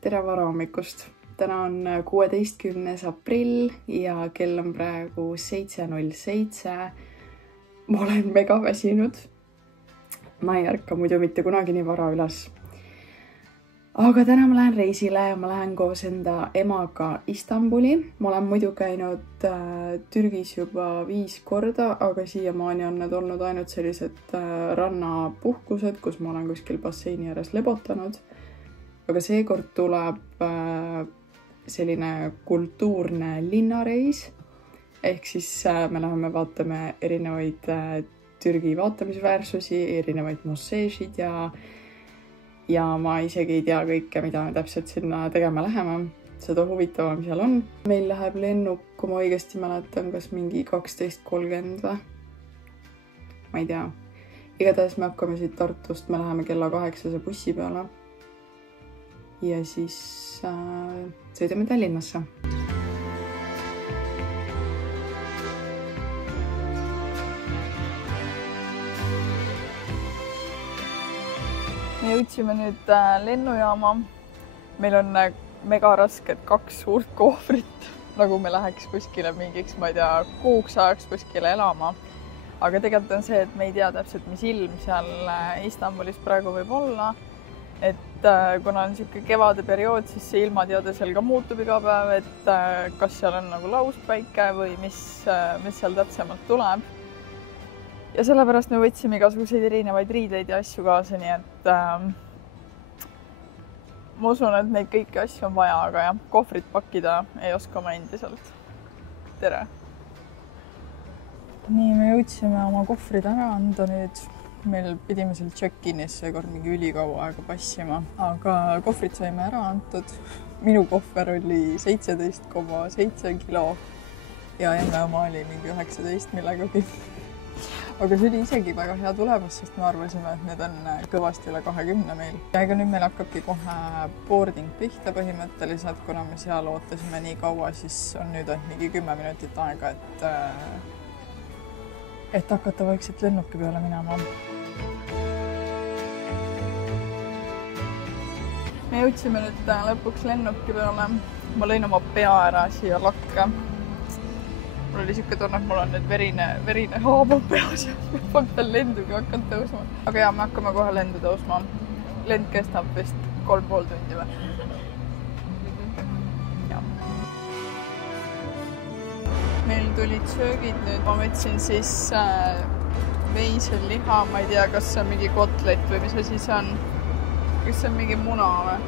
Tere varahommikust! Täna on 16. aprill ja kell on praegu 7:07. Ma olen mega väsinud. Ma ei ärka muidu mitte kunagi nii vara üles. Aga täna ma lähen reisile ja ma lähen koos enda emaga Istanbuli. Ma olen muidu käinud Türgis juba 5 korda, aga siiamaani on need olnud ainult sellised rannapuhkused, kus ma olen kuskil basseini ääres lebotanud. Aga seekord tuleb selline kultuurne linnareis. Ehk siis me läheme vaatame erinevaid Türgi vaatamisväärsusi, erinevaid moseesid ja ma isegi ei tea kõike, mida me täpselt sinna tegema läheme. Seda huvitavam seal on. Meil läheb lennuk, kui ma õigesti mäletan, kas mingi 12:30 või? Ma ei tea. Igatahes me hakkame siit Tartust, me läheme kella 8 bussi peale. Ja siis sõidame Tallinnasse. Me jõudsime nüüd lennujaama. Meil on mega rasked 2 suurt kohvrit, nagu me läheks kuskile mingiks, ma ei tea, kuuks ajaks kuskile elama. Aga tegelikult on see, et me ei tea täpselt, mis ilm seal Istanbulis praegu võib olla. Et kuna on siuke kevade periood, siis see ilmateade seal ka muutub iga päev, et kas seal on nagu lauspäike või mis seal täpsemalt tuleb. Ja sellepärast me võtsime igasuguseid erinevaid riideid ja asju kaasa, nii et ma usun, et neid kõiki asju on vaja, aga jah, kohvrit pakkida ei oska ma endiselt. Tere! Nii, me jõudsime oma kohvrid ära anda nüüd. Meil pidime seal check-inis seekord mingi ülikaua aega passima, aga kohvrid saime ära antud. Minu kohver oli 17,7 kilo ja enne oma oli mingi 19 millegagi. Aga see oli isegi väga hea tulemus, sest me arvasime, et need on kõvasti üle 20 meil. Ja ega nüüd meil hakkabki kohe boarding pihta põhimõtteliselt, kuna me seal ootasime nii kaua, siis on nüüd mingi 10 minutit aega, et hakata vaikselt lennuki peale minema. Me jõudsime nüüd lõpuks lennuki peale. Ma lõin oma pea ära siia lakke. Mul oli siuke tunne, et mul on nüüd verine haabab peas ja ma pean lendugi hakanud tõusma. Aga jah, me hakkame kohe lendu tõusma. Lend kestab vist 3,5 tundi või? Ja. Meil tulid söögid nüüd. Ma võtsin siis veiselliha. Ma ei tea, kas see on mingi kotlet või mis asi see on. Kas see on mingi muna või?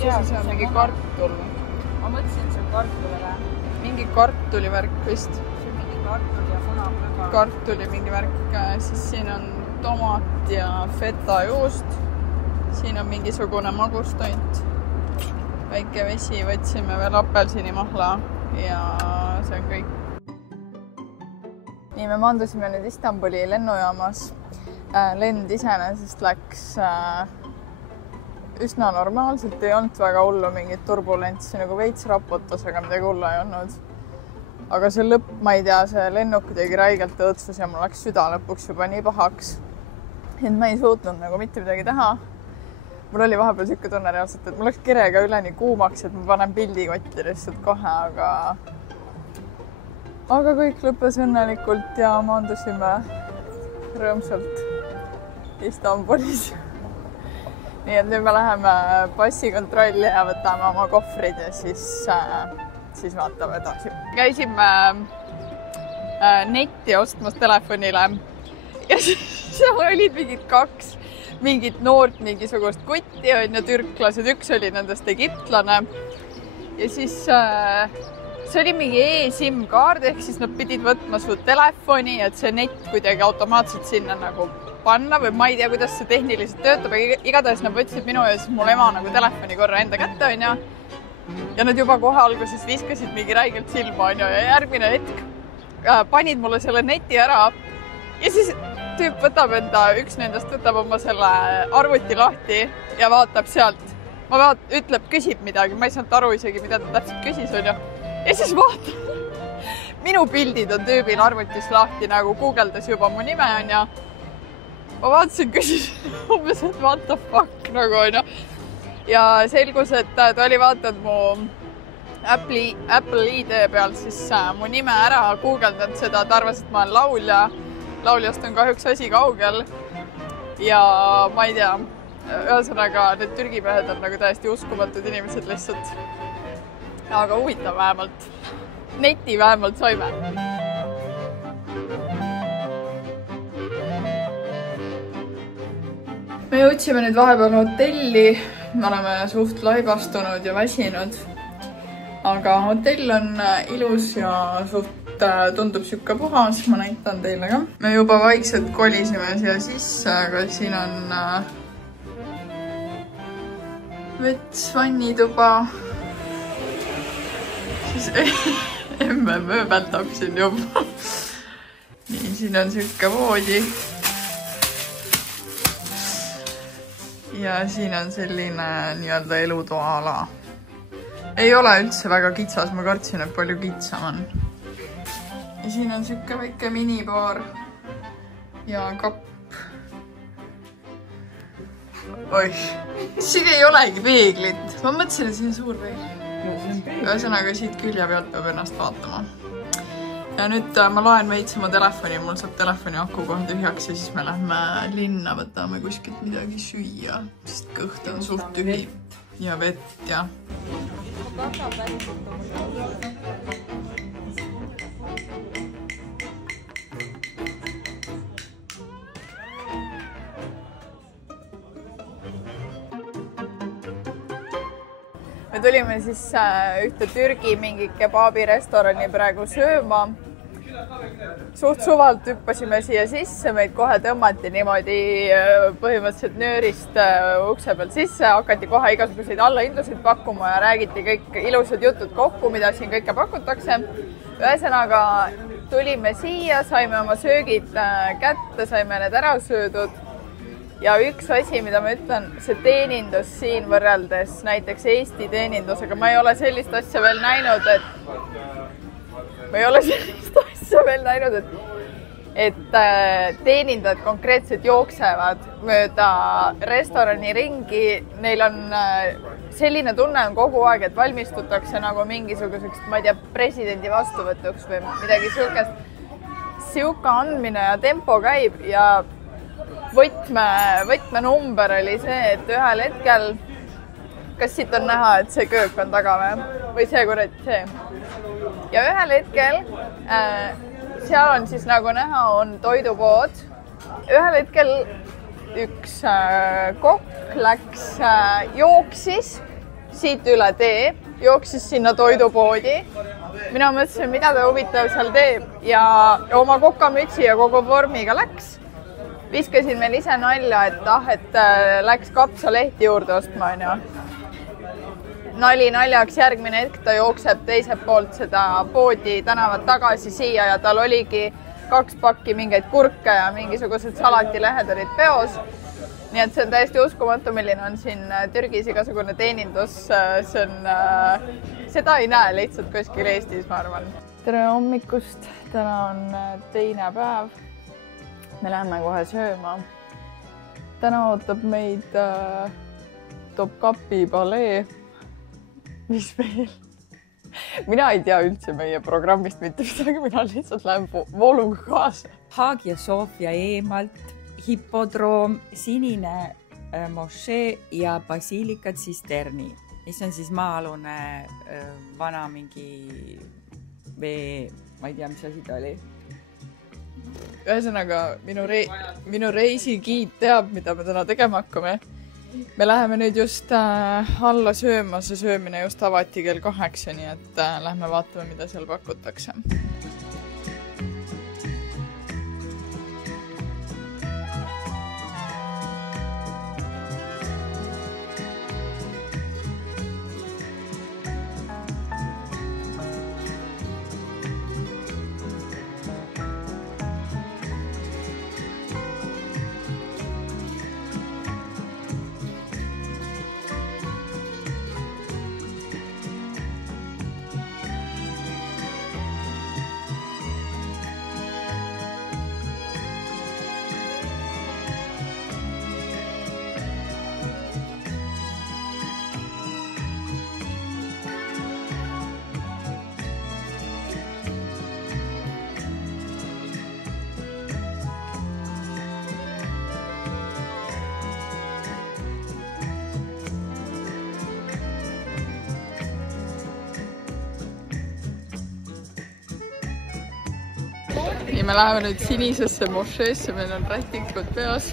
See on mingi kartul. Ma mõtlesin, et see on kartulile. Mingi kartulivärk vist. See on mingi kartul ja munaplõga. Kartuli mingi värk. Siis siin on tomat ja feta juust. Siin on mingisugune magustoint. Väike vesi, võtsime veel apelsinimahla ja see on kõik. Nii, me maandusime nüüd Istanbuli lennujaamas. Lend iseenesest läks üsna normaalselt, ei olnud väga hullu mingit turbulentsi, nagu veits raputas, aga midagi hullu ei olnud. Aga see lõpp, ma ei tea, see lennuk tegi räigelt õõtsus ja mul läks süda lõpuks juba nii pahaks. Et ma ei suutnud nagu mitte midagi teha. Mul oli vahepeal siuke tunne reaalselt, et mul läks kerega üleni kuumaks, et ma panen pildikotti lihtsalt kohe, aga kõik lõppes õnnelikult ja maandusime rõõmsalt Istanbulis. Nii et nüüd me läheme passikontrolli ja võtame oma kohvrid ja siis vaatame edasi. Käisime netti ostmas telefonile ja seal olid mingid noort mingisugust kutti ja türklased. Üks oli nendest egiptlane ja siis see oli mingi e-SIM-kaard, ehk siis nad pidid võtma su telefoni, et see net kuidagi automaatselt sinna nagu panna või ma ei tea, kuidas see tehniliselt töötab, aga igatahes nad võtsid minu ja siis mul ema nagu telefoni korra enda kätte, on ju. Ja nad juba kohe alguses viskasid mingi räigelt silma, on ju, ja järgmine hetk panid mulle selle neti ära ja siis tüüp võtab üks nendest võtab oma selle arvuti lahti ja vaatab sealt. Ütleb, küsib midagi, ma ei saanud aru isegi, mida ta täpselt küsis, on ju. Ja siis vaatab. Minu pildid on tüübil arvutis lahti, nagu guugeldas juba mu nime, on ju. Ma vaatasin, küsis umbes, et what the fuck nagu on ju. ja selgus, et ta oli vaadanud mu Apple ID pealt siis mu nime ära, guugeldanud seda, ta arvas, et ma olen laulja. Lauljast on kahjuks asi kaugel ja ma ei tea, ühesõnaga need Türgi mehed on nagu täiesti uskumatud inimesed lihtsalt. Aga huvitav vähemalt. Neti vähemalt saime. Me jõudsime nüüd vahepeal hotelli. Me oleme suht laibastunud ja väsinud. Aga hotell on ilus ja suht tundub siuke puhas. Ma näitan teile ka. Me juba vaikselt kolisime siia sisse, aga siin on vets, vannituba. Siis emme mööbeldab siin juba. Nii, siin on siuke voodi. Ja siin on selline nii-öelda elutoala. Ei ole üldse väga kitsas, ma kartsin, et palju kitsam on. Ja siin on siuke väike minibaar ja kapp. Oih, siin ei olegi peeglit. Ma mõtlesin, et siin on suur peegl. Ühesõnaga siit külje pealt peab ennast vaatama. Ja nüüd ma laen veits oma telefoni, mul saab telefoni aku kohe tühjaks ja siis me lähme linna, võtame kuskilt midagi süüa, sest kõht on suht tühi. Ja vett ja. Me tulime siis ühte Türgi mingi kebaabi restorani praegu sööma. Suht suvalt hüppasime siia sisse, meid kohe tõmmati niimoodi põhimõtteliselt nöörist ukse pealt sisse, hakati kohe igasuguseid allahindusid pakkuma ja räägiti kõik ilusad jutud kokku, mida siin kõike pakutakse. Ühesõnaga tulime siia, saime oma söögid kätte, saime need ära söödud. Ja üks asi, mida ma ütlen, see teenindus siin võrreldes näiteks Eesti teenindusega, ma ei ole sellist asja veel näinud, et teenindajad konkreetselt jooksevad mööda restorani ringi. Neil on selline tunne on kogu aeg, et valmistutakse nagu mingisuguseks, ma ei tea, presidendi vastuvõtuks või midagi siukest. Siuka andmine ja tempo käib ja võtmenumber oli see, et ühel hetkel, kas siit on näha, et see köök on taga või see kurat see. Ja ühel hetkel, seal on siis nagu näha, on toidupood. Ühel hetkel üks kokk läks, jooksis siit üle tee, jooksis sinna toidupoodi. Mina mõtlesin, mida ta huvitav seal teeb ja oma kokamütsi ja kogu vormiga läks. Viskasin meil ise nalja, et läks kapsalehti juurde ostma. Nali naljaks järgmine hetk ta jookseb teiselt poolt seda poodi tänavat tagasi siia ja tal oligi 2 pakki mingeid kurke ja mingisugused salatilehed olid peos. Nii et see on täiesti uskumatu, milline on siin Türgis igasugune teenindus. Seda ei näe lihtsalt kuskil Eestis, ma arvan. Tere hommikust, täna on teine päev. Me läheme kohe sööma. Täna ootab meid Topkapi palee. Mis veel? Mina ei tea üldse meie programmist mitte midagi, mina lihtsalt lähen vooluga kaasa. Hagia Sophia eemalt, hipodroom, sinine mošee ja basiilika tsisterni, mis on siis maa-alune vana mingi vee, ma ei tea, mis asi ta oli. Ühesõnaga, minu reisigiid teab, mida me täna tegema hakkame. Me läheme nüüd just alla sööma, see söömine just avati kell 8, nii et lähme vaatame, mida seal pakutakse. ja me läheme nüüd sinisesse mošeesse, meil on rätikud peas.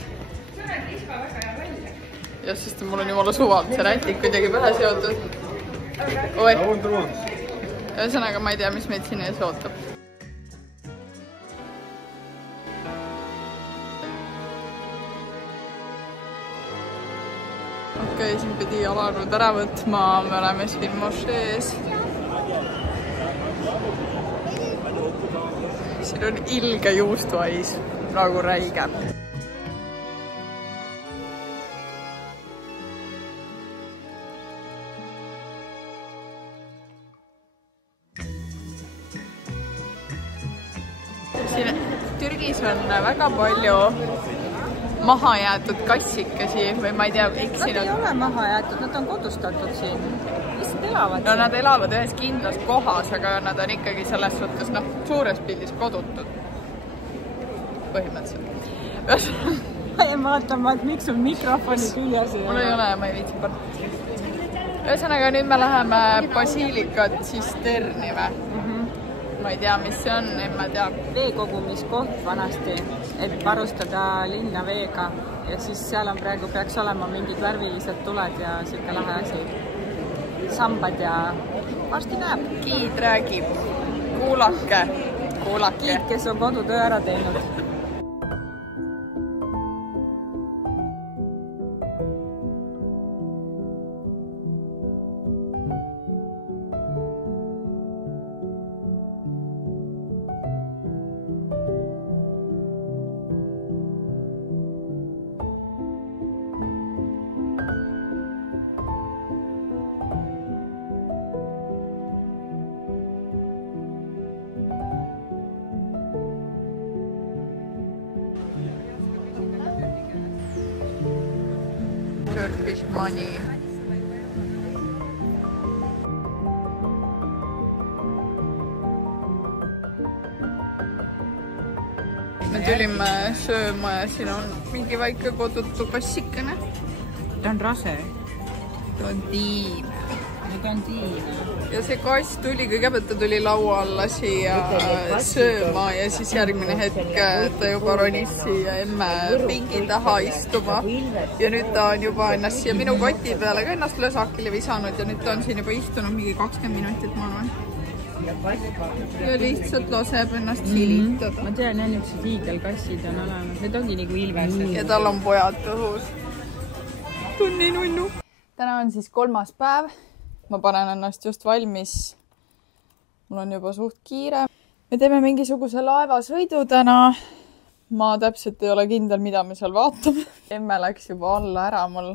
Ja sest mul on jumala suvalt see rätik kuidagi pähe seotud. Oi. Ühesõnaga ma ei tea, mis meid siin ees ootab. Okei, siin pidi jalanud ära võtma, me oleme siin mošees. Siin on ilge juustuais, nagu räige. Siin Türgis on väga palju maha jäetud kassikesi või ma ei tea, eksinud. Nad ei ole maha jäetud, nad on kodustatud siin. Lihtsalt elavad no nad elavad ühes kindlas kohas, aga nad on ikkagi selles suhtes suures pildis kodutud. Põhimõtteliselt. Ma vaatan, miks sul mikrofoni küljes ei ole. Mul ei ole, ma ei viitsi parta. Ühesõnaga, nüüd me läheme basiilikat Cisterni või? Ma ei tea, mis see on, ma teab. Veekogumiskoht vanasti, et varustada linna veega ja siis seal on praegu peaks olema mingid värvilised tuled ja siuke lahe asi. Sambad ja varsti näeb. Giid räägib. Kuulake. Giid, kes on kodutöö ära teinud. Turkish money. Me tulime sööma ja siin on mingi väike kodutu kassikene. Ta on rase. Ta on tiim. Ta on tiim. Ja see kass tuli, kõigepealt ta tuli laua alla siia sööma ja siis järgmine hetk ta juba ronis siia emme pingi taha istuma. Ja nüüd ta on juba ennast siia minu koti peale ka ennast lösakile visanud ja nüüd ta on siin juba istunud mingi 20 minutit, ma arvan. Ja lihtsalt laseb ennast silitada. Ma tean, jah, niisugused hiigelkassid on olemas. Need ongi nagu ilvesed. Ja tal on pojad õhus. Tunni nunnu. Täna on siis 3. päev. Ma panen ennast just valmis. Mul on juba suht kiire. Me teeme mingisuguse laevasõidu täna. Ma täpselt ei ole kindel, mida me seal vaatame. Emme läks juba alla ära mul.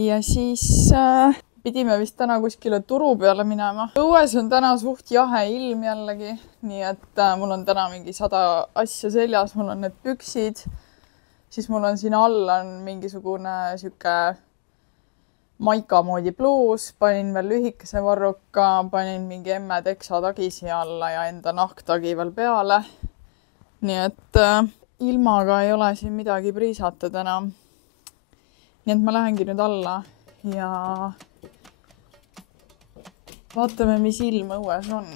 Ja siis pidime vist täna kuskile turu peale minema. Õues on täna suht jahe ilm jällegi. Nii et mul on täna mingi 100 asja seljas. Mul on need püksid. Siis mul on siin all on mingisugune süke maika moodi bluus, panin veel lühikese varruka, panin mingi emme teksa tagi siia alla ja enda nahktagi veel peale. Nii et ilmaga ei ole siin midagi priisata täna. Nii et ma lähengi nüüd alla ja vaatame, mis ilm õues on.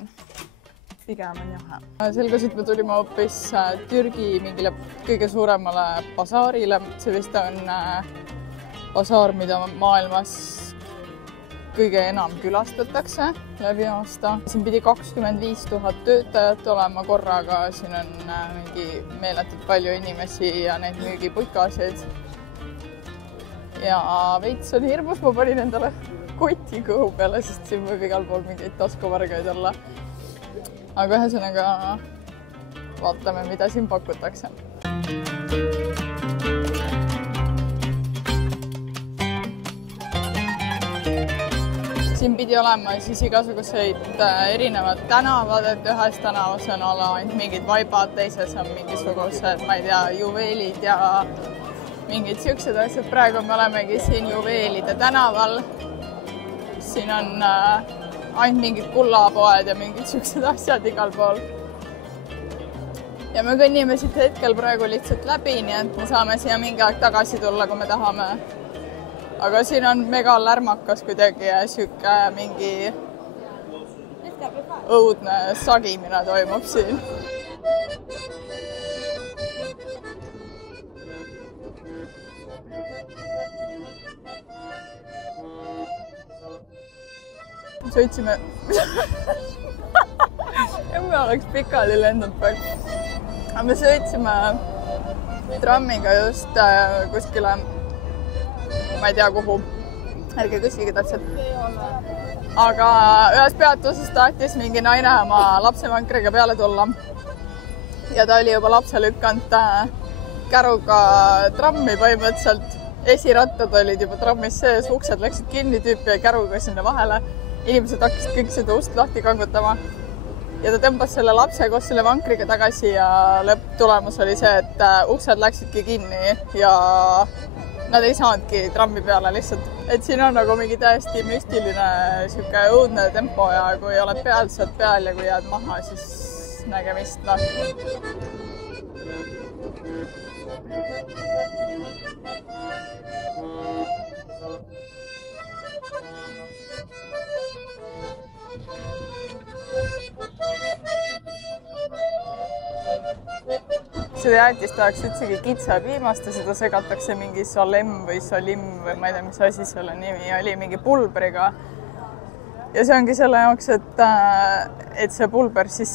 Pigem on jahe. Selgus, et me tulime hoopis Türgi mingile kõige suuremale basaarile. See vist on basaar, mida maailmas kõige enam külastatakse läbi aasta. Siin pidi 25 000 töötajat olema korraga. Siin on mingi meeletult palju inimesi ja neid müügipuikasid. Ja veits on hirmus, ma panin endale koti kõhu peale, sest siin võib igal pool mingeid taskuvargaid olla. Aga ühesõnaga vaatame, mida siin pakutakse. Siin pidi olema siis igasuguseid erinevad tänavad, et ühes tänavas on ainult mingid vaibad, teises on mingisugused, ma ei tea, juveelid ja mingid siuksed asjad. Praegu me olemegi siin Juveelide tänaval. Siin on ainult mingid kullapoed ja mingid siuksed asjad igal pool. Ja me kõnnime siit hetkel praegu lihtsalt läbi, nii et me saame siia mingi aeg tagasi tulla, kui me tahame. Aga siin on mega lärmakas kuidagi ja siuke mingi õudne sagimine toimub siin. Sõitsime ja me oleks pikali lendanud praegu. Aga me sõitsime trammiga just kuskile, ma ei tea kuhu, ärge küsige täpselt. Aga ühes peatuses tahtis mingi naine oma lapsevankriga peale tulla. Ja ta oli juba lapse lükanud käruga trammi põhimõtteliselt. Esirattad olid juba trammis sees, uksed läksid kinni, tüüp jäi käruga sinna vahele. Inimesed hakkasid kõik seda ust lahti kangutama. Ja ta tõmbas selle lapse koos selle vankriga tagasi ja lõpptulemus oli see, et uksed läksidki kinni ja nad ei saanudki trammi peale lihtsalt. Et siin on nagu mingi täiesti müstiline siuke õudne tempo ja kui oled peal, saad peal ja kui jääd maha, siis nägemist. Seda jäätist tahaks üldsegi kitsapiimast ja seda segatakse mingi salem või salim või ma ei tea, mis asi selle nimi oli, mingi pulbriga. Ja see ongi selle jaoks, et see pulber siis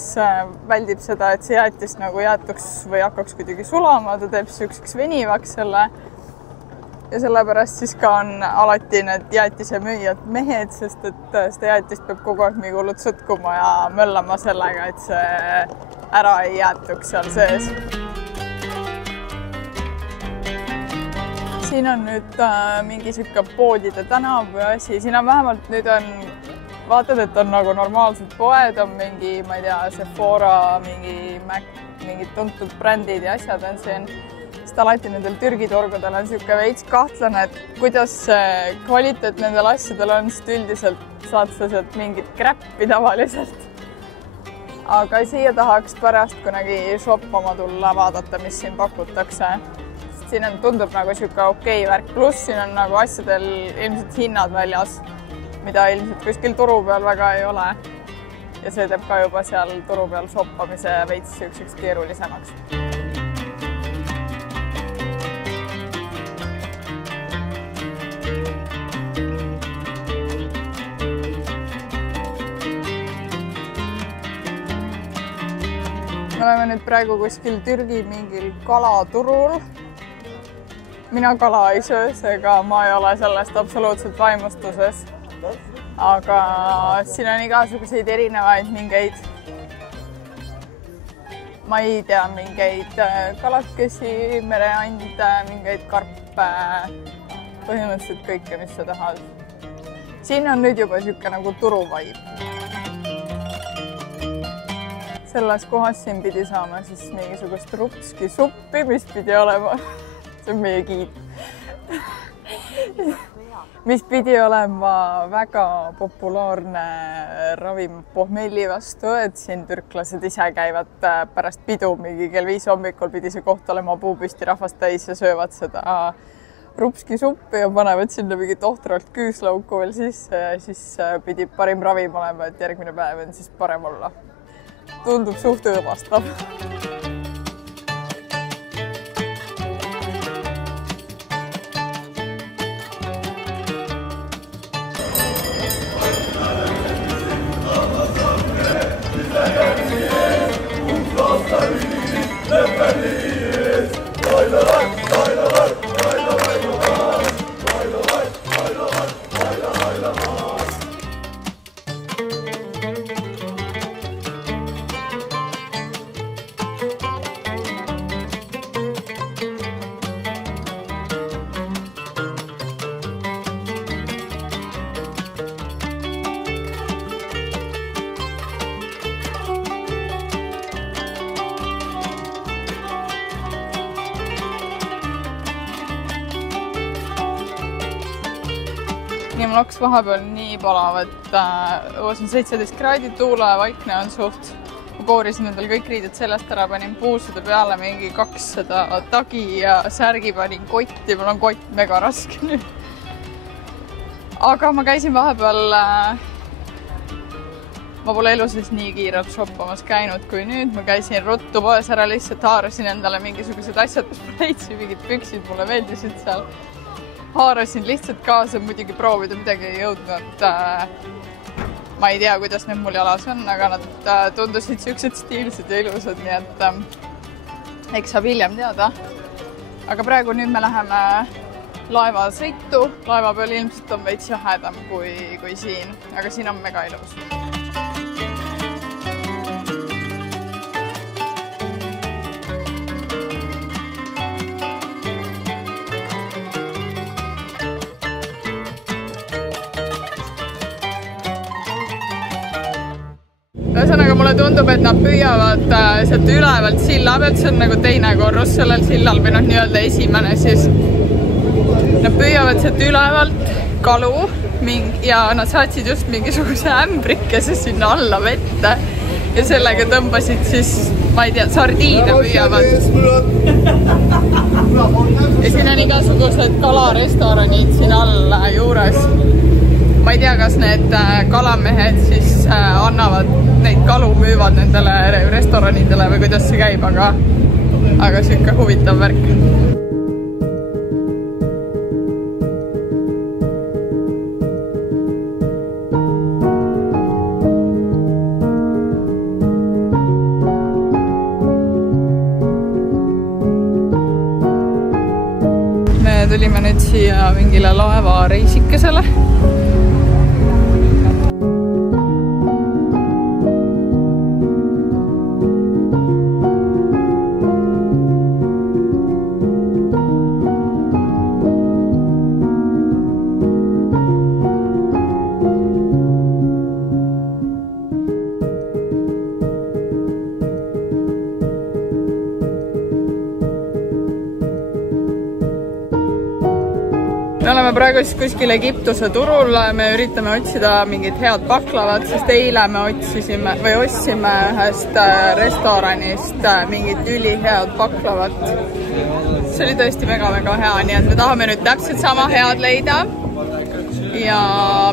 väldib seda, et see jäätis nagu jäätuks või hakkaks kuidagi sulama, ta teeb sükkseks venivaks selle. Ja sellepärast siis ka on alati need jäätise müüjad mehed, sest et seda jäätist peab kogu aeg mingi hullult sõtkuma ja möllama sellega, et see ära ei jäätuks seal sees. Siin on nüüd mingi siuke poodide tänav või asi. Siin on vähemalt nüüd on, vaatad, et on nagu normaalsed poed, on mingi, ma ei tea, Sephora, mingid tuntud brändid ja asjad on siin. Sest alati nendel Türgi turgudel on siuke veits kahtlane, et kuidas kvaliteet nendel asjadel on, sest üldiselt saad sa sealt mingit kräppi tavaliselt. Aga siia tahaks pärast kunagi shoppama tulla, vaadata, mis siin pakutakse. Siin on, tundub nagu siuke okei värk, pluss siin on nagu asjadel ilmselt hinnad väljas, mida ilmselt kuskil turu peal väga ei ole. Ja see teeb ka juba seal turu peal shoppamise veits siukseks keerulisemaks. Me oleme nüüd praegu kuskil Türgi mingil kalaturul. Mina kala ei söö, seega ma ei ole sellest absoluutselt vaimustuses. Aga siin on igasuguseid erinevaid mingeid, ma ei tea, mingeid kalakesi, mereande, mingeid karpe, põhimõtteliselt kõike, mis sa tahad. Siin on nüüd juba siuke nagu turuvaib. Selles kohas siin pidi saama siis mingisugust rupski suppi, mis pidi olema, see on meie giid, mis pidi olema väga populaarne ravim pohmelli vastu, et siin türklased ise käivad pärast pidu mingi kell 5 hommikul pidi see koht olema puupüsti rahvast täis ja söövad seda rupski suppi ja panevad sinna mingit ohtralt küüslauku veel sisse ja siis pidi parim ravim olema, et järgmine päev on siis parem olla. Tundub suht õõvastav. Ja mul hakkas vahepeal nii palav, et õues on 17 kraadi, tuule vaikne on suht. Ma koorisin endal kõik riided sellest ära, panin puusude peale mingi 200 tagi ja särgi panin kotti, mul on kott mega raske nüüd. Aga ma käisin vahepeal, ma pole elu siis nii kiirelt shoppamas käinud kui nüüd. Ma käisin ruttu poes ära, lihtsalt haarasin endale mingisugused asjad, mis ma leidsin, mingid püksid mulle meeldisid seal. Haarasin lihtsalt kaasa, muidugi proovida midagi ei jõudnud ma ei tea, kuidas need mul jalas on, aga nad tundusid siuksed stiilsed ja ilusad, nii et eks saab hiljem teada. Aga praegu nüüd me läheme laevasõitu. Laeva peal ilmselt on veits jahedam kui siin, aga siin on mega ilus. Ühesõnaga mulle tundub, et nad püüavad sealt ülevalt silla pealt, see on nagu teine korrus sellel sillal või nii-öelda esimene siis. Nad püüavad sealt ülevalt kalu ja nad saatsid just mingisuguse ämbrikese sinna alla vette ja sellega tõmbasid siis, ma ei tea, sardiine püüavad. Ja siin on igasugused kalarestoranid siin all juures. Ma ei tea, kas need kalamehed siis annavad neid kalu, müüvad nendele restoranidele või kuidas see käib, aga siuke huvitav värk. Me tulime nüüd siia mingile laevareisikesele. Me oleme praegu kuskil Egiptuse turul, me üritame otsida mingit head baklavat, sest eile me ostsime ühest restoranist mingit ülihead baklavat. See oli tõesti väga-väga hea, nii et me tahame nüüd täpselt sama head leida ja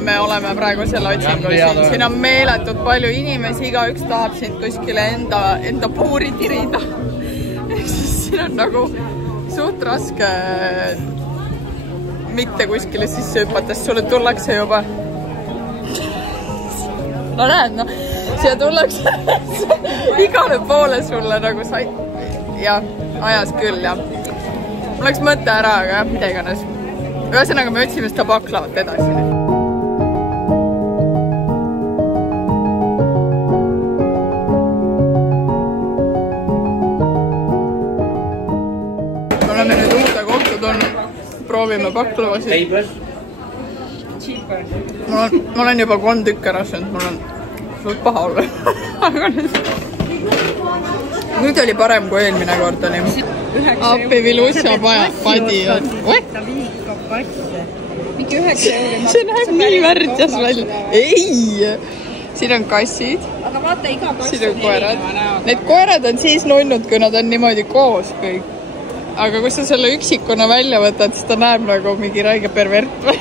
me oleme praegu selle otsingul siin. Siin on meeletult palju inimesi, igaüks tahab siin kuskile enda puuri tirida. Siin on nagu suht raske mitte kuskile sisse hüpates, sulle tullakse juba. No näed, siia tullakse igale poole sulle nagu sai. Ja, ajas küll, ja. Mul läks mõte ära, aga jah, mida iganes. Ühesõnaga me otsime seda baklavat edasi. Me oleme nüüd uude kohta tulnud. Proovime baklavasid. Ma olen juba 3 tükki ära söönud, mul on suht paha olla. Nüüd oli parem kui eelmine kord oli. Appi Vilussa padi on. See näeb nii värdjas välja. Ei! Siin on kassid. Siin on koerad. Need koerad on siis nunnud, kui nad on niimoodi koos kõik. Aga kui sa selle üksikuna välja võtad, siis ta näeb nagu mingi räige pervert või?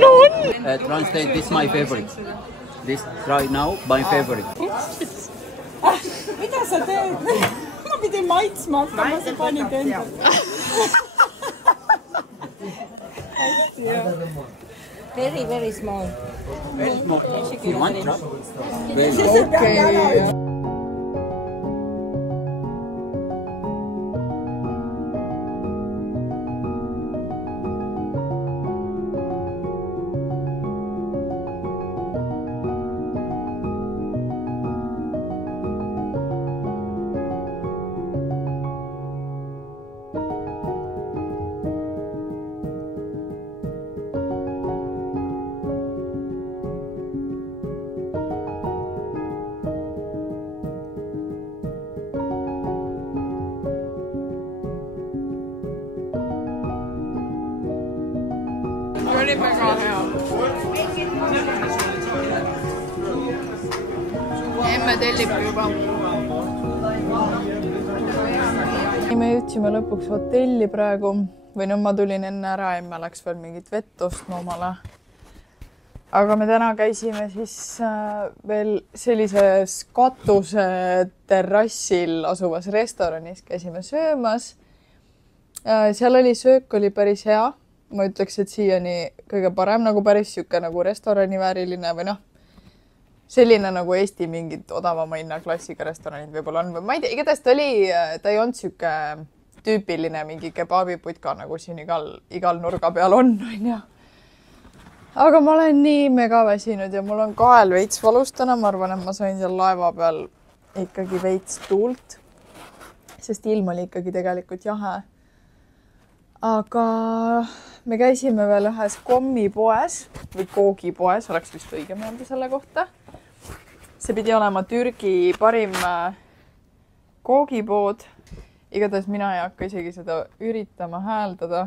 No on! Translate, this is my favorite. This right now, my favorite. Mida sa teed? Ma pidin maitsma hakkama, sa panid enda. Very, very small. Very small. You want, right? Okei. Oli väga hea. Emme tellib juba. Me jõudsime lõpuks hotelli praegu või ma tulin enne ära, emme läks veel mingit vett ostma omale. Aga me täna käisime siis veel sellises katuse terrassil asuvas restoranis, käisime söömas. Seal oli söök, oli päris hea. ma ütleks, et siiani kõige parem, nagu päris sihuke nagu restorani vääriline või noh, selline nagu Eesti mingid odavama hinnaklassiga restoranid võib-olla on või ma ei tea, igatahes ta ei olnud sihuke tüüpiline mingi kebabiputka, nagu siin igal nurga peal on ju. Aga ma olen nii mega väsinud ja mul on kael veits valus täna, ma arvan, et ma sain seal laeva peal ikkagi veits tuult, sest ilm oli ikkagi tegelikult jahe. Aga me käisime veel ühes kommipoes või koogipoes, oleks vist õige mõelda selle kohta. See pidi olema Türgi parim koogipood. Igatahes mina ei hakka isegi seda üritama hääldada.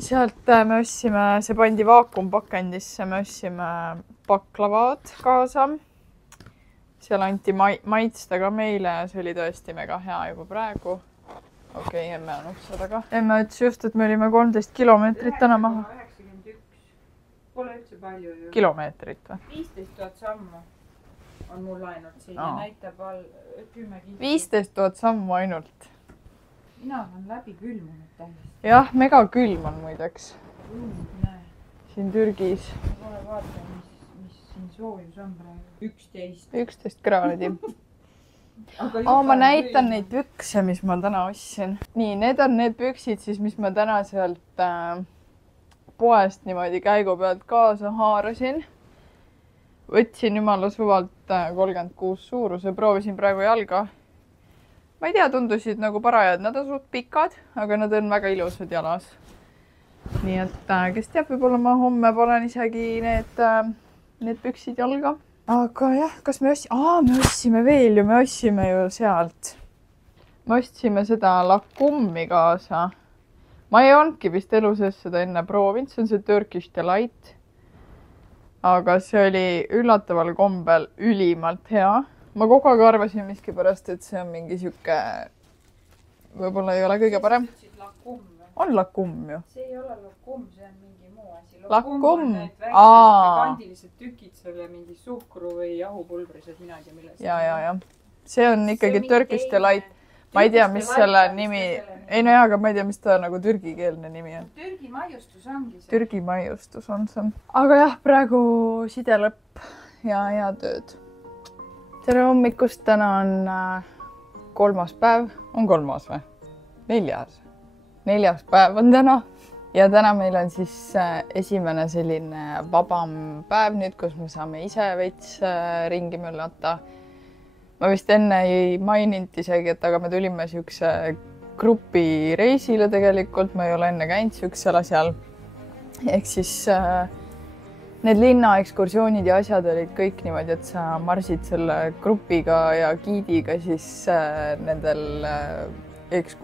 Sealt me ostsime, see pandi vaakumpakendisse, me ostsime baklavad kaasa. Seal anti maitsta ka meile ja see oli tõesti mega hea juba praegu. Okei, emme on ukse taga. Emme ütles just, et me olime 13 kilomeetrit täna maha. 91. Pole üldse palju ju. Kilomeetrit või? 15 000 sammu on mul ainult siin ja näitab 10-15. 15 000 sammu ainult. Mina olen läbi külmunud täiesti. Jah, mega külm on muideks. Näe. Siin Türgis. Kohe vaatan, mis siin soojus on praegu. 11 kraadi. Ma näitan neid pükse, mis ma täna ostsin. Nii, need on need püksid siis, mis ma täna sealt poest niimoodi käigu pealt kaasa haarasin. Võtsin jumala suvalt 36 suuruse, proovisin praegu jalga. Ma ei tea, tundusid nagu parajad, nad on suht pikad, aga nad on väga ilusad jalas. Nii et kes teab, võib-olla ma homme panen isegi need püksid jalga. Aga jah, kas me ostsime veel ju, me ostsime ju sealt. Me ostsime seda lakummi kaasa. Ma ei olnudki vist elu sees seda enne proovinud, see on see Turkish Delight. Aga see oli üllataval kombel ülimalt hea. Ma kogu aeg arvasin miskipärast, et see on mingi sihuke, võib-olla ei ole kõige parem. On lakumm ju. See ei ole lakumm, see on mingi muu asi. Lakumm on need väiksed kandilised tükid selle mingi suhkru või jahupulbrised, mina ei tea millest. Ja. See on ikkagi Turkish Delight. Ma ei tea, mis selle nimi, ei no jaa, aga ma ei tea, mis ta nagu türgikeelne nimi on. Türgi maiustus ongi see. Türgi maiustus on see. Aga jah, praegu side lõpp ja hea tööd. Tere hommikust, täna on 3. päev. On 3. või? 4. 4. päev on täna. Ja täna meil on siis esimene selline vabam päev nüüd, kus me saame ise veits ringi möllata. Ma vist enne ei maininud isegi, et aga me tulime siukse grupi reisile tegelikult. Ma ei ole enne käinud siuksel asjal. Ehk siis need linnaekskursioonid ja asjad olid kõik niimoodi, et sa marsid selle grupiga ja giidiga siis nendel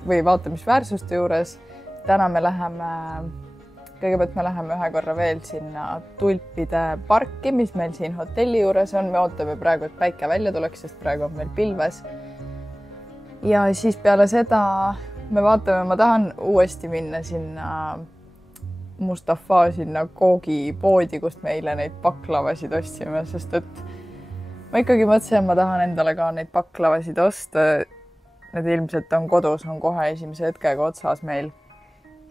või vaatamisväärsuste juures. Täna me kõigepealt me läheme ühe korra veel sinna Tulpide parki, mis meil siin hotelli juures on. Me ootame praegu, et päike välja tuleks, sest praegu on meil pilves. Ja siis peale seda me vaatame, ma tahan uuesti minna sinna Mustafa sinna koogipoodi, kust me eile neid baklavasid ostsime, sest et ma ikkagi mõtlesin, et ma tahan endale ka neid baklavasid osta. Need ilmselt on kodus, on kohe esimese hetkega otsas meil.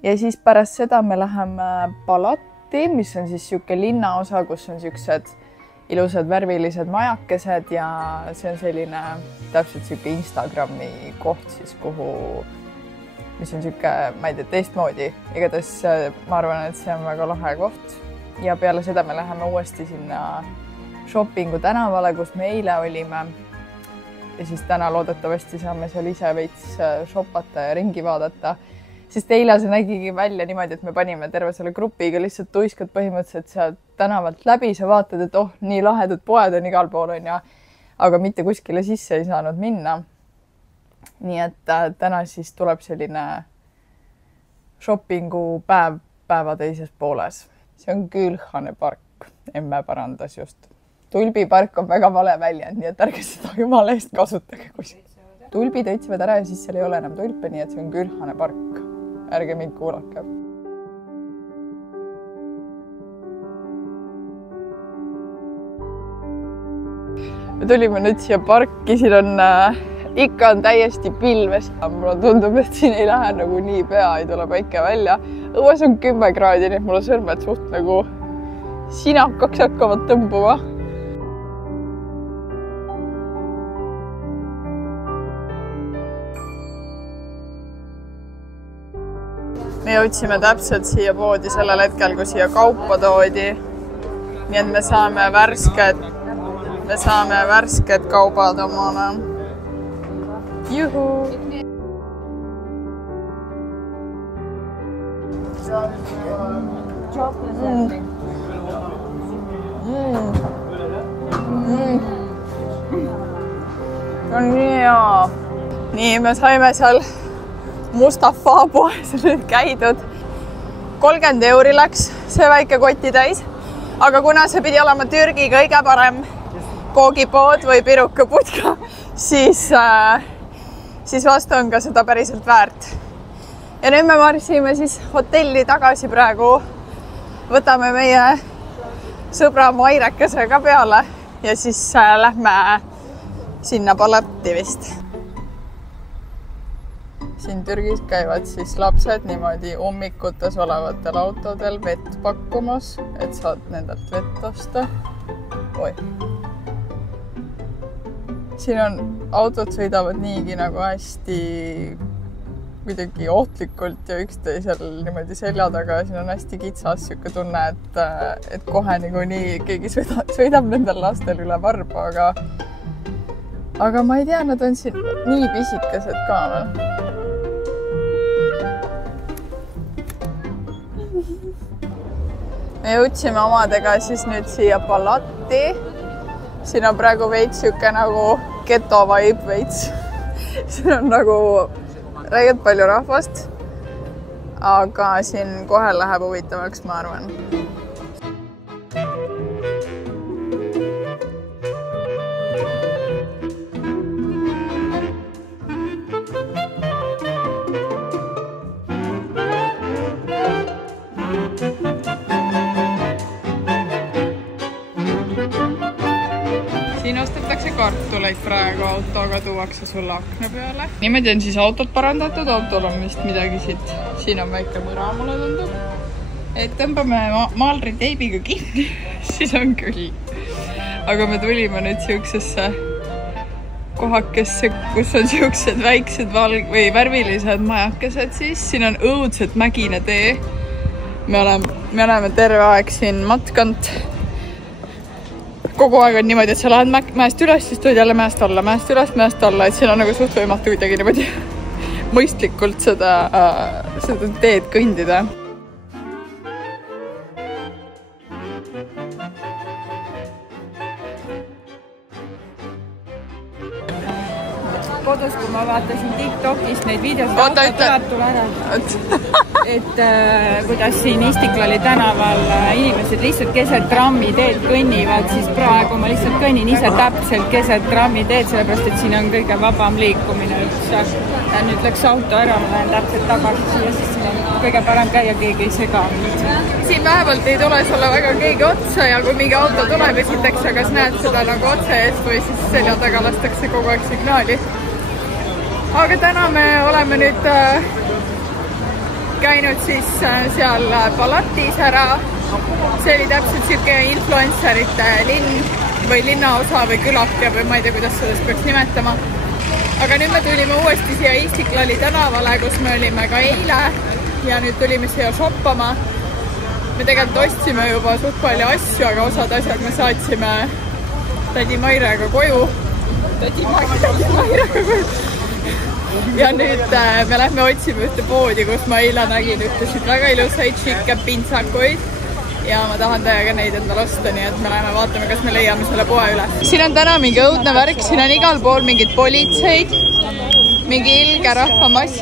Ja siis pärast seda me läheme Palati, mis on siis siuke linnaosa, kus on siuksed ilusad värvilised majakesed ja see on selline täpselt siuke Instagrami koht siis, mis on siuke, ma ei tea, teistmoodi. Igatahes ma arvan, et see on väga lahe koht. Ja peale seda me läheme uuesti sinna shoppingu tänavale, kus me eile olime. Ja siis täna loodetavasti saame seal ise veits shoppata ja ringi vaadata. Sest eile see nägigi välja niimoodi, et me panime terve selle grupiga lihtsalt tuiskad põhimõtteliselt sealt tänavalt läbi. Sa vaatad, et nii lahedad poed on igal pool on ja, aga mitte kuskile sisse ei saanud minna. Nii et täna siis tuleb selline shoppingu päeva teises pooles. See on Gülhane park, emme parandas just. Tulbi park on väga vale väljend, nii et ärge seda jumala eest kasutage. Tulbid õitsivad ära ja siis seal ei ole enam tulpe, nii et see on Gülhane park. Ärge mind kuulake. Me tulime nüüd siia parki, siin on ikka on täiesti pilves. Mulle tundub, et siin ei lähe nagu nii pea, ei tule päike välja. õues on 10 kraadi, nii et mul on sõrmed suht nagu sinakaks hakkavad tõmbuma. Me jõudsime täpselt siia poodi sellel hetkel, kui siia kaupa toodi. Nii et me saame värsked kaubad omale. Juhu! On nii hea. Nii, me saime seal Mustafa poes nüüd käidud. 30 euri läks see väike koti täis. Aga kuna see pidi olema Türgi kõige parem koogipood või pirukaputka, siis vastu on ka seda päriselt väärt. Ja nüüd me marsime siis hotelli tagasi praegu. Võtame meie sõbra Mairekesega peale ja siis lähme sinna Balatti vist. Siin Türgis käivad siis lapsed niimoodi ummikutes olevatel autodel vett pakkumas, et saad nendelt vett osta. Oi. Siin on autod sõidavad niigi nagu hästi kuidagi ohtlikult ja üksteisel niimoodi selja taga. Siin on hästi kitsas siuke tunne, et kohe nii keegi sõidab nendel lastel üle varba, aga ma ei tea, nad on siin nii pisikesed ka veel. Me jõudsime omadega siis nüüd siia Balatti. Siin on praegu veits siuke nagu geto vibe veits. Siin on nagu räigelt palju rahvast, aga siin kohe läheb huvitavaks, ma arvan. Siin ostetakse kartuleid praegu, autoga tuuakse sulle akna peale. Niimoodi on siis autot parandatud, autol on vist midagi siit. Siin on väike mõra, mulle tundub. Et tõmbame maalri teibiga kinni, siis on küll. Aga me tulime nüüd siuksesse kohakesse, kus on siuksed väiksed või värvilised majakesed siis. Siin on õudselt mägine tee. Me oleme terve aeg siin matkanud. Kogu aeg on niimoodi, et sa lähed mäest üles, siis tuled jälle mäest alla, mäest üles, mäest alla, et siin on nagu suht võimatu kuidagi niimoodi mõistlikult seda teed kõndida. Kodus, kui ma vaatasin TikTokist neid videosid, et kuidas siin Istiklali tänaval inimesed lihtsalt keset trammiteed kõnnivad, siis praegu ma lihtsalt kõnnin ise täpselt keset trammiteed, sellepärast et siin on kõige vabam liikumine üldse. Ja nüüd läks auto ära, ma lähen täpselt tagasi ja siis siin on kõige parem käia, keegi ei sega. Siin vähemalt ei tule sulle väga keegi otsa ja kui mingi auto tuleb, esiteks, aga sa näed seda nagu otse eest või siis selja taga lastakse kogu aeg signaali. Aga täna me oleme nüüd käinud siis seal Balatis ära. See oli täpselt siuke influencerite linn või linnaosa või külake või ma ei tea, kuidas sellest peaks nimetama. Aga nüüd me tulime uuesti siia Istiklali tänavale, kus me olime ka eile ja nüüd tulime siia shoppama. Me tegelikult ostsime juba suht palju asju, aga osad asjad me saatsime tädi Mairega koju. Ja nüüd me lähme otsime ühte poodi, kus ma eile nägin ütlesid väga ilusaid šikke pintsakuid ja ma tahan täiega neid endale osta, nii et me läheme vaatame, kas me leiame selle poe üle. Siin on täna mingi õudne värk, siin on igal pool mingid politseid, mingi ilge rahvamass.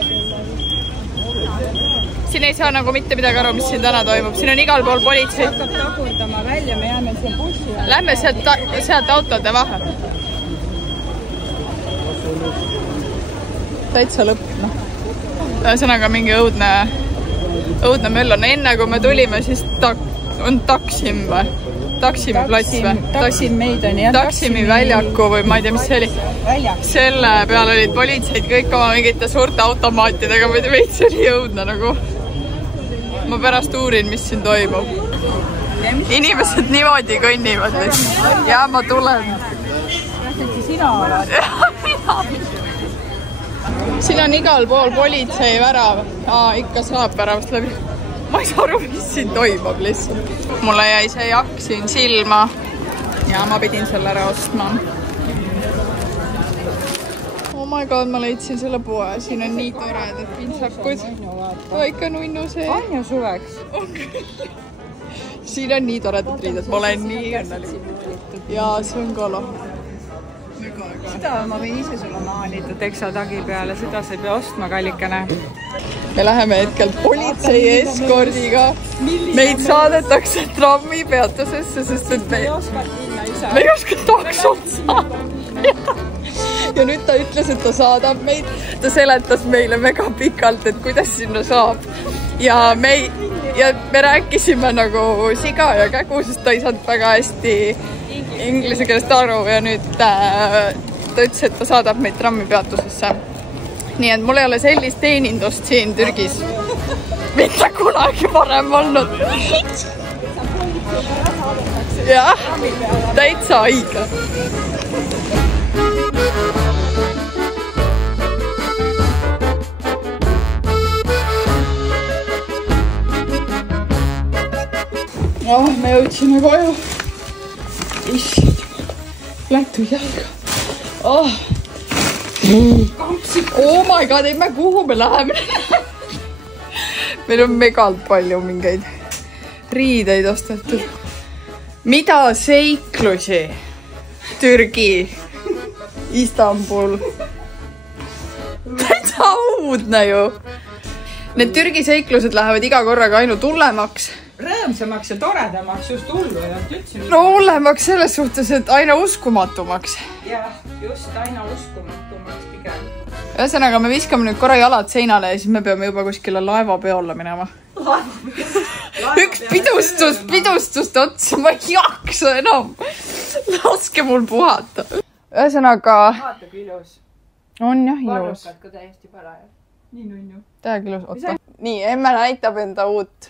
Siin ei saa nagu mitte midagi aru, mis siin täna toimub. Siin on igal pool politseid. Hakkab tagurdama välja, me jääme siia bussi. Lähme sealt autode vahel. Täitsa lõpp, noh. Ühesõnaga mingi õudne möll on. Enne kui me tulime, siis on Taksim või? Taksimi plats või? Taksim Meidani. Taksimi väljaku või ma ei tea, mis see oli. Selle peal olid politseid kõik oma mingite suurte automaatidega, veits oli õudne nagu. ma pärast uurin, mis siin toimub. Inimesed niimoodi kõnnivad lihtsalt. Ja ma tulen. Sina oled. Siin on igal pool politsei värav. Ikka saab väravast läbi. Ma ei saa aru, mis siin toimub lihtsalt. Mulle jäi see jakk siin silma ja ma pidin selle ära ostma. Oh my god, ma leidsin selle poe. Siin on nii toredad pintsakud. Ikka nunnu see. On ju suveks? Siin on nii toredad riided. Ma olen nii õnnelik. Ja see on ka lahe. Seda ma võin ise sulle maalida teksa tagi peale. Seda sa ei pea ostma, kallikene. Me läheme hetkel politsei eskordiga. Meid saadetakse trammi peatusesse, sest et me ei oska taksot saada. Ja nüüd ta ütles, et ta saadab meid. Ta seletas meile väga pikalt, et kuidas sinna saab. Ja me rääkisime nagu siga ja kägu, sest ta ei saanud väga hästi inglise keelest aru ja nüüd ta ütles, et ta saadab meid trammi peatusesse. Nii et mul ei ole sellist teenindust siin Türgis mitte kunagi varem olnud. Jah, täitsa õige. Me jõudsime koju. Lätu jalga. Oh my god, ei me kuhu me läheme. Meil on megalt palju mingeid riideid ostetud. Mida seiklusi? Türgi, Istanbul. Täitsa uudne ju. Need Türgi seiklused lähevad iga korraga ainult hullemaks. Rõõmsamaks ja toredamaks, just hullu ei olnud üldse. No hullemaks selles suhtes, et aina uskumatumaks. Jah, just aina uskumatumaks pigem. Ühesõnaga, me viskame nüüd korra jalad seinale ja siis me peame juba kuskile laevapeolle minema. Üks pidustust otsa, ma ei jaksa enam. Laske mul puhata. Ühesõnaga... Vaata kui ilus. On jah ilus. Varrukad ka täiesti paraja. Nii nunnu. Täiega ilus. Oota. Nii, emme näitab enda uut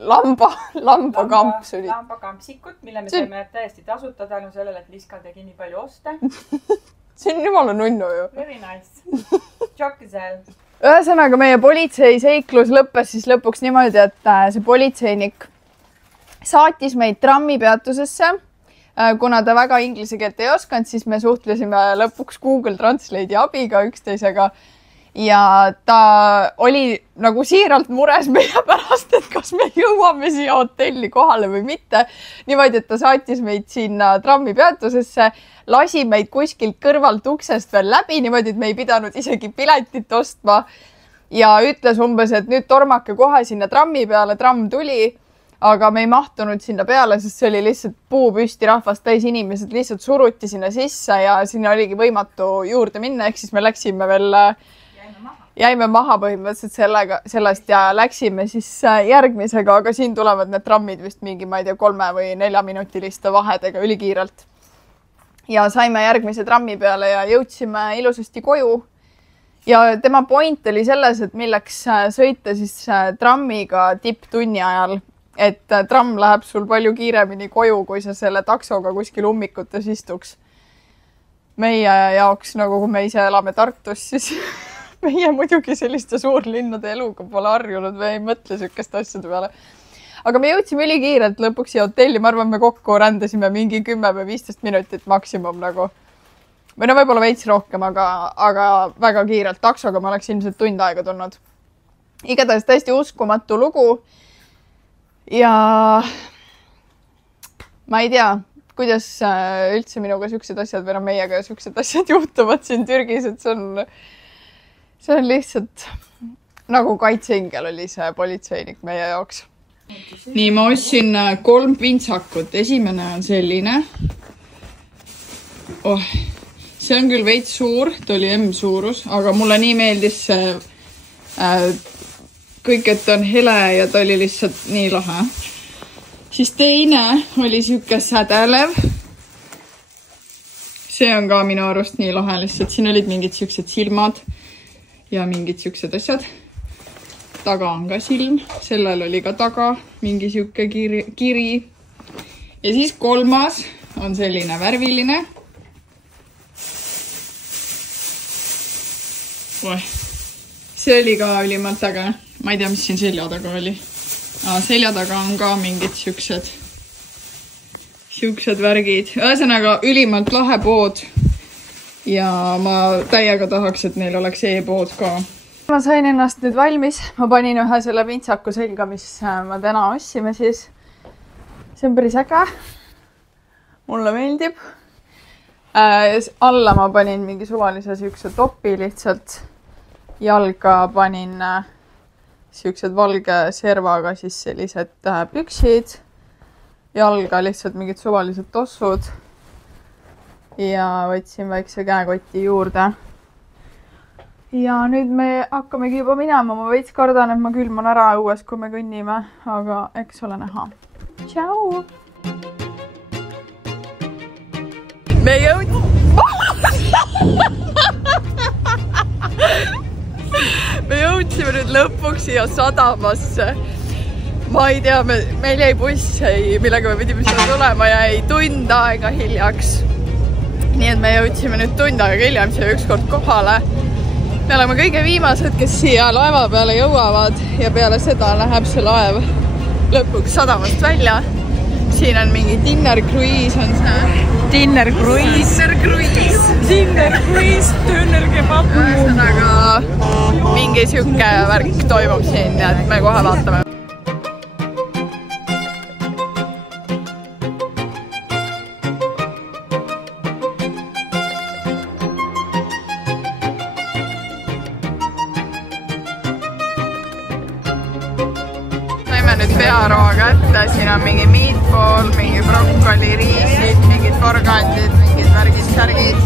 lambakampsunit. Lambakampsikut, mille me saime täiesti tasuta tänu sellele, et Liska tegi nii palju oste. See on jumala nunnu ju. Very nice. Tšokkisel. Ühesõnaga, meie politsei seiklus lõppes siis lõpuks niimoodi, et see politseinik saatis meid trammi peatusesse. Kuna ta väga inglise keelt ei osanud, siis me suhtlesime lõpuks Google Translate'i abiga üksteisega. Ja ta oli nagu siiralt mures meie pärast, et kas me jõuame siia hotelli kohale või mitte. Niimoodi, et ta saatis meid sinna trammi peatusesse, lasi meid kuskilt kõrvalt uksest veel läbi, niimoodi, et me ei pidanud isegi piletit ostma. Ja ütles umbes, et nüüd tormake kohe sinna trammi peale, tramm tuli, aga me ei mahtunud sinna peale, sest see oli lihtsalt puupüsti rahvast täis inimesed, lihtsalt suruti sinna sisse ja sinna oligi võimatu juurde minna, ehk siis me läksime veel... Jäime maha põhimõtteliselt sellest ja läksime siis järgmisega, aga siin tulevad need trammid vist mingi, ma ei tea, 3 või 4 minutiliste vahedega ülikiirelt. Ja saime järgmise trammi peale ja jõudsime ilusasti koju. Ja tema point oli selles, et milleks sõita siis trammiga tipptunni ajal, et tramm läheb sul palju kiiremini koju, kui sa selle taksoga kuskil ummikutes istuks. Meie jaoks, nagu kui me ise elame Tartus, siis... Meie muidugi selliste suurlinnade eluga pole harjunud või ei mõtle sükeste asjade peale. Aga me jõudsime ülikiirelt lõpuks siia hotelli. Ma arvan, me kokku rändasime mingi 10 või 15 minutit maksimum nagu. Või no võib-olla veits rohkem, aga väga kiirelt. Taksoga ma oleks ilmselt tund aega tulnud. Igatahes täiesti uskumatu lugu. Ja ma ei tea, kuidas üldse minuga sükksed asjad või no meiega sükksed asjad juhtuvad siin Türgis, et see on lihtsalt nagu kaitseingel oli see politseinik meie jaoks. Nii, ma ostsin 3 pintsakut. Esimene on selline. See on küll veits suur, ta oli M-suurus, aga mulle nii meeldis see kõik, et on hele ja ta oli lihtsalt nii lahe. Siis teine oli siuke sädelev. See on ka minu arust nii lahe lihtsalt. Siin olid mingid siuksed silmad. Ja mingid siuksed asjad. taga on ka silm, sellel oli ka taga mingi siuke kiri. Ja siis kolmas on selline värviline. See oli ka ülimalt äge. Ma ei tea, mis siin selja taga oli. Selja taga on ka mingid siuksed värgid. Ühesõnaga ülimalt lahe pood. Ja ma täiega tahaks, et neil oleks e-pood ka. Ma sain ennast nüüd valmis. Ma panin ühe selle pintsaku selga, mis ma täna ostsime siis. See on päris äge. Mulle meeldib. Alla ma panin mingi suvalise siukse topi lihtsalt. Jalga panin siuksed valge servaga siis sellised püksid. Jalga lihtsalt mingid suvalised tossud. Ja võtsin väikse käekoti juurde. Ja nüüd me hakkamegi juba minema. Ma veits kardan, et ma külman ära õues, kui me kõnnime. Aga eks ole näha. Tšau! Me jõudsime nüüd lõpuks siia sadamasse. Ma ei tea, meil jäi buss, millega me pidime seda tulema ja jäi tund aega hiljaks. Nii et me jõudsime nüüd tund aega hiljem siia ükskord kohale. Me oleme kõige viimased, kes siia laeva peale jõuavad ja peale seda läheb see laev lõpuks sadamast välja. Siin on mingi dinner cruise on see. Dinner cruise, döner kebab. Ühesõnaga mingi siuke värk toimub siin ja me kohe vaatame. Nüüd pearoo kätte, siin on mingi meatball, mingi brokkoli, riisid, mingid porgandid, mingid värgid-särgid.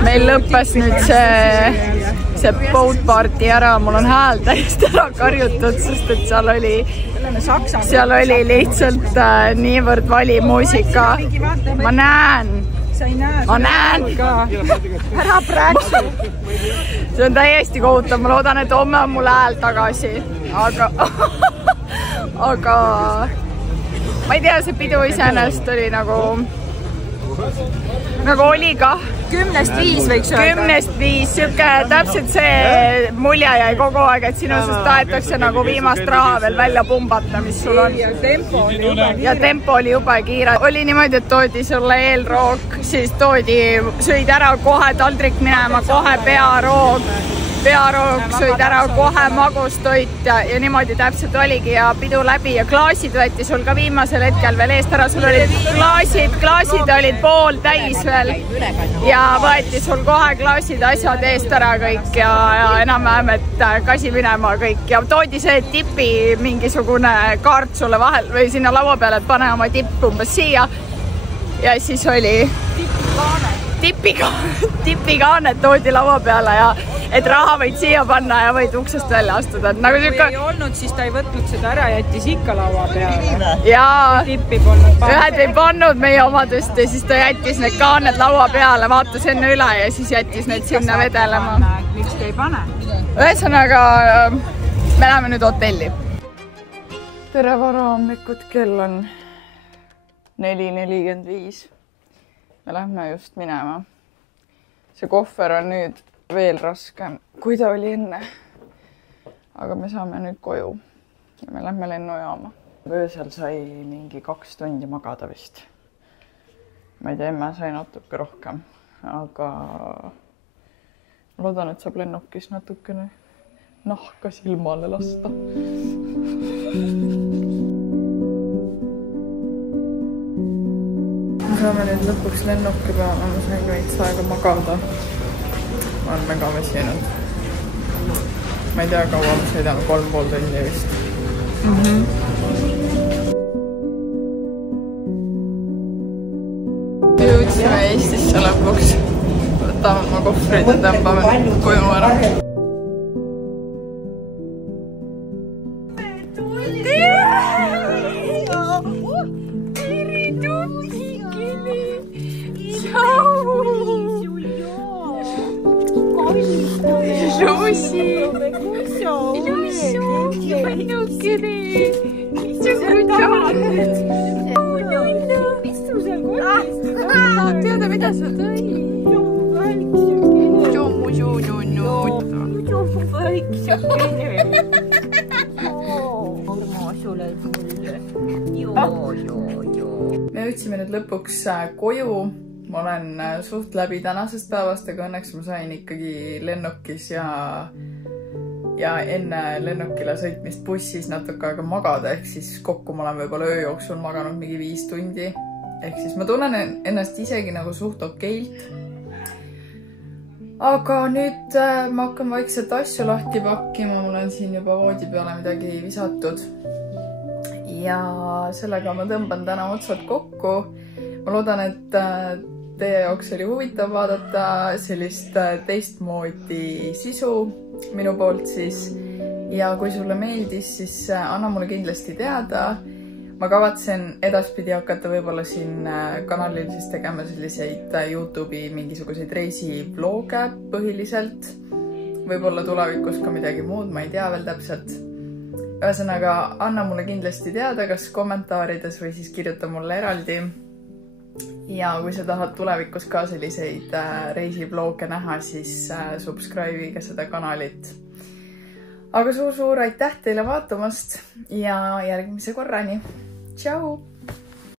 Meil lõppes nüüd see boat party ära, mul on hääl täiesti ära karjutud, sest et seal oli lihtsalt niivõrd vali muusika. Ma näen. Ära praegu. See on täiesti kohutav. Ma loodan, et homme on mul hääl tagasi. Aga ma ei tea, see pidu iseenesest oli nagu oli ka. 10-5 võiks öelda. 10-5, siuke täpselt see mulje jäi kogu aeg, et sinusest tahetakse nagu viimast raha veel välja pumbata, mis sul on. Ja tempo oli jube kiire. Oli niimoodi, et toodi sulle eelrook, siis sõid ära kohe taldrik minema, kohe pearook, sõid ära kohe magustoit ja niimoodi täpselt oligi ja pidu läbi ja klaasid võeti sul ka viimasel hetkel veel eest ära. Sul olid klaasid olid pool täis veel ja võeti sul kohe klaasid asjad eest ära kõik ja enam-vähem, et kasi minema kõik ja toodi see tipi mingisugune kaart sulle vahel või sinna laua peale, et pane oma tipp umbes siia ja siis oli tipikaanet toodi laua peale ja et raha võid siia panna ja võid uksest välja astuda. Nagu kui ei olnud, siis ta ei võtnud seda ära, jättis ikka laua peale. Jaa, ühed ei pannud meie omadest ja siis ta jättis need kaaned laua peale, vaatas enne üle ja siis jättis need sinna vedelema. Miks te ei pane? Ühesõnaga, me läheme nüüd hotelli. Tere varahommikut, kell on 4:45. Me lähme just minema. See kohver on nüüd veel raskem, kui ta oli enne. Aga me saame nüüd koju ja me lähme lennujaama. Öösel sai mingi 2 tundi magada vist. Ma ei tea, emme sai natuke rohkem, aga loodan, et saab lennukis natukene nahka silmale lasta. Me saame nüüd lõpuks lennuki peale, ma sain veits aega magada. Ma olen mega väsinud. Ma ei tea, kaua me sõidame, 3,5 tundi vist. Jõudsime Eestisse lõpuks. Võtame oma kohvrid ja tõmbame koju ära. Jossi. Pannukene. Tahad teada, mida sa tõi? Me jõudsime nüüd lõpuks koju. Ma olen suht läbi tänasest päevast, aga õnneks ma sain ikkagi lennukis ja enne lennukile sõitmist bussis natuke aega magada, ehk siis kokku ma olen võib-olla öö jooksul maganud mingi 5 tundi. Ehk siis ma tunnen ennast isegi nagu suht okeilt. Aga nüüd ma hakkan vaikselt asju lahti pakkima, mul on siin juba voodi peale midagi visatud. Ja sellega ma tõmban täna otsad kokku. Ma loodan, et teie jaoks oli huvitav vaadata sellist teistmoodi sisu minu poolt siis. Ja kui sulle meeldis, siis anna mulle kindlasti teada. Ma kavatsen edaspidi hakata võib-olla siin kanalil siis tegema selliseid YouTube'i mingisuguseid reisivlooge põhiliselt. Võib-olla tulevikus ka midagi muud, ma ei tea veel täpselt. Ühesõnaga, anna mulle kindlasti teada, kas kommentaarides või siis kirjuta mulle eraldi. Ja kui sa tahad tulevikus ka selliseid reisivlooge näha, siis subscribe'iga seda kanalit. Aga suur aitäh teile vaatamast ja järgmise korrani. Tšau!